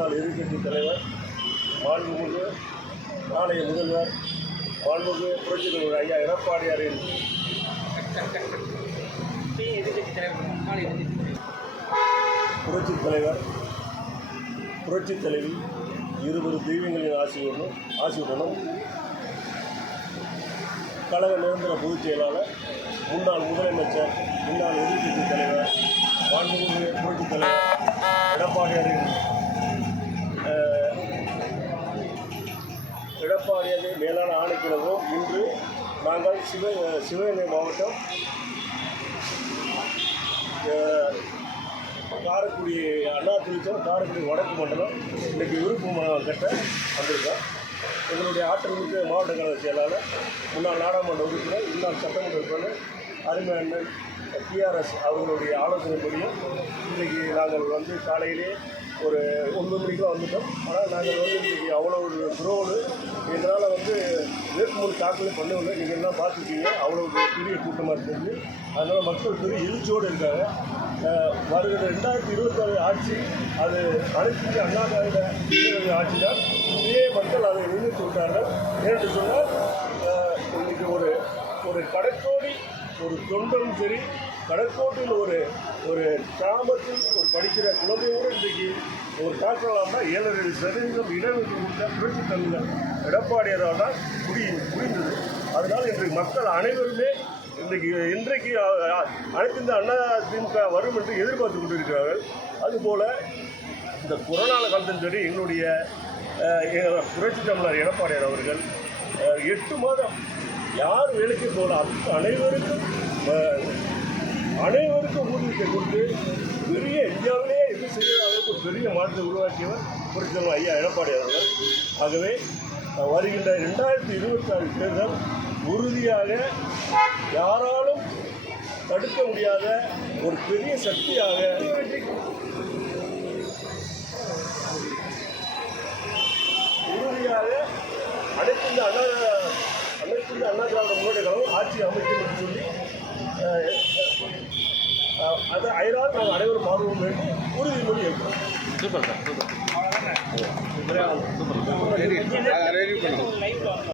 முன்னாள் எதிர்க்கட்சித் தலைவர், மாண்புமிகு நாளைய முதல்வர், மாண்புமிகு புரட்சித் தலைவர் ஐயா எடப்பாடியாரின் புரட்சித் தலைவர், புரட்சித் தலைவி இருவரு தெய்வங்களின் ஆசியுடனும் கழக நிரந்தர பொதுச் செயலாளர், முன்னாள் முதலமைச்சர், முன்னாள் எதிர்க்கட்சித் தலைவர், மாண்புமிகு புரட்சித் தலைவர் எடப்பாடியாரின் மேலான ஆணைக்கிழமும் இன்று நாங்கள் சிவகங்கை மாவட்டம் காரைக்குடி அண்ணா தொழிற்சங்கம் காரைக்குடி வடக்கு மண்டலம் இன்றைக்கி விருப்பம் கட்ட வந்திருக்கோம். எங்களுடைய ஆற்றல்மிக்க மாவட்ட கழக செயலாளர், முன்னாள் நாடாளுமன்ற உறுப்பினர், முன்னாள் சட்டமன்ற உறுப்பினர் அருமை அண்ணன் டிஆர்எஸ் அவர்களுடைய ஆலோசனைப்படியும் இன்றைக்கி நாங்கள் காலையிலே ஒரு 9 மணிக்கெலாம் வந்துட்டோம். ஆனால் நாங்கள் இன்றைக்கி அவ்வளோ ஒரு குரோடு எங்களால் வேட்புமனு தாக்கலே பண்ணவில்லை. நீங்கள் எல்லாம் பார்த்துருக்கீங்க, அவ்வளோ பெரிய கூட்டமாக இருக்கிறது. அதனால் மக்கள் பெரிய எழுச்சியோடு இருக்காங்க. வருகிற 2026 ஆட்சி அது அனைத்து அண்ணா திராவிட ஆட்சி தான். இதே மக்கள் அதை நிர்ணயித்து விட்டார்கள். ஏனென்று சொன்னால் இன்றைக்கி ஒரு கடைக்கோடி ஒரு தொண்டரும் சரி, கடற்கோட்டில் ஒரு கிராமத்தில் படிக்கிற குழந்தையோடு இன்றைக்கி ஒரு தாக்கலாம்னா 7.5% இடஒதுக்கீடு கொடுத்த புரட்சி தலைவர் எடப்பாடியாரால் தான் முடிந்தது. அதனால் இன்றைக்கு மக்கள் அனைவருமே இன்றைக்கு அனைத்து இந்த அண்ணா திமுக வரும் என்று எதிர்பார்த்து கொண்டிருக்கிறார்கள். அதுபோல் இந்த கொரோனா காலத்திலும் சரி எங்களுடைய புரட்சி தமிழர் எடப்பாடியார் அவர்கள் 8 மாதம் யார் வேலைக்கு போகலாம் அனைவருக்கும் ஊதியத்தை கொடுத்து பெரிய இந்தியாவிலேயே எது செய்கிற அளவுக்கு பெரிய மாற்றத்தை உருவாக்கியவர் புரட்சி தலைவர் ஐயா எடப்பாடியார் அவர்கள். ஆகவே வருகின்ற 2026 தேர்தல் உறுதியாக யாராலும் தடுக்க முடியாத ஒரு பெரிய சக்தியாக உறுதியாக அனைத்து அண்ணா திராவிட முன்னேற்ற கழகம் ஆட்சி அமைக்கும் என்று சொல்லி அதை அயரால் நாங்கள் அனைவரும் மாறுவோம் என்று உறுதிமொழி ஏற்கிறோம். Super sir, super.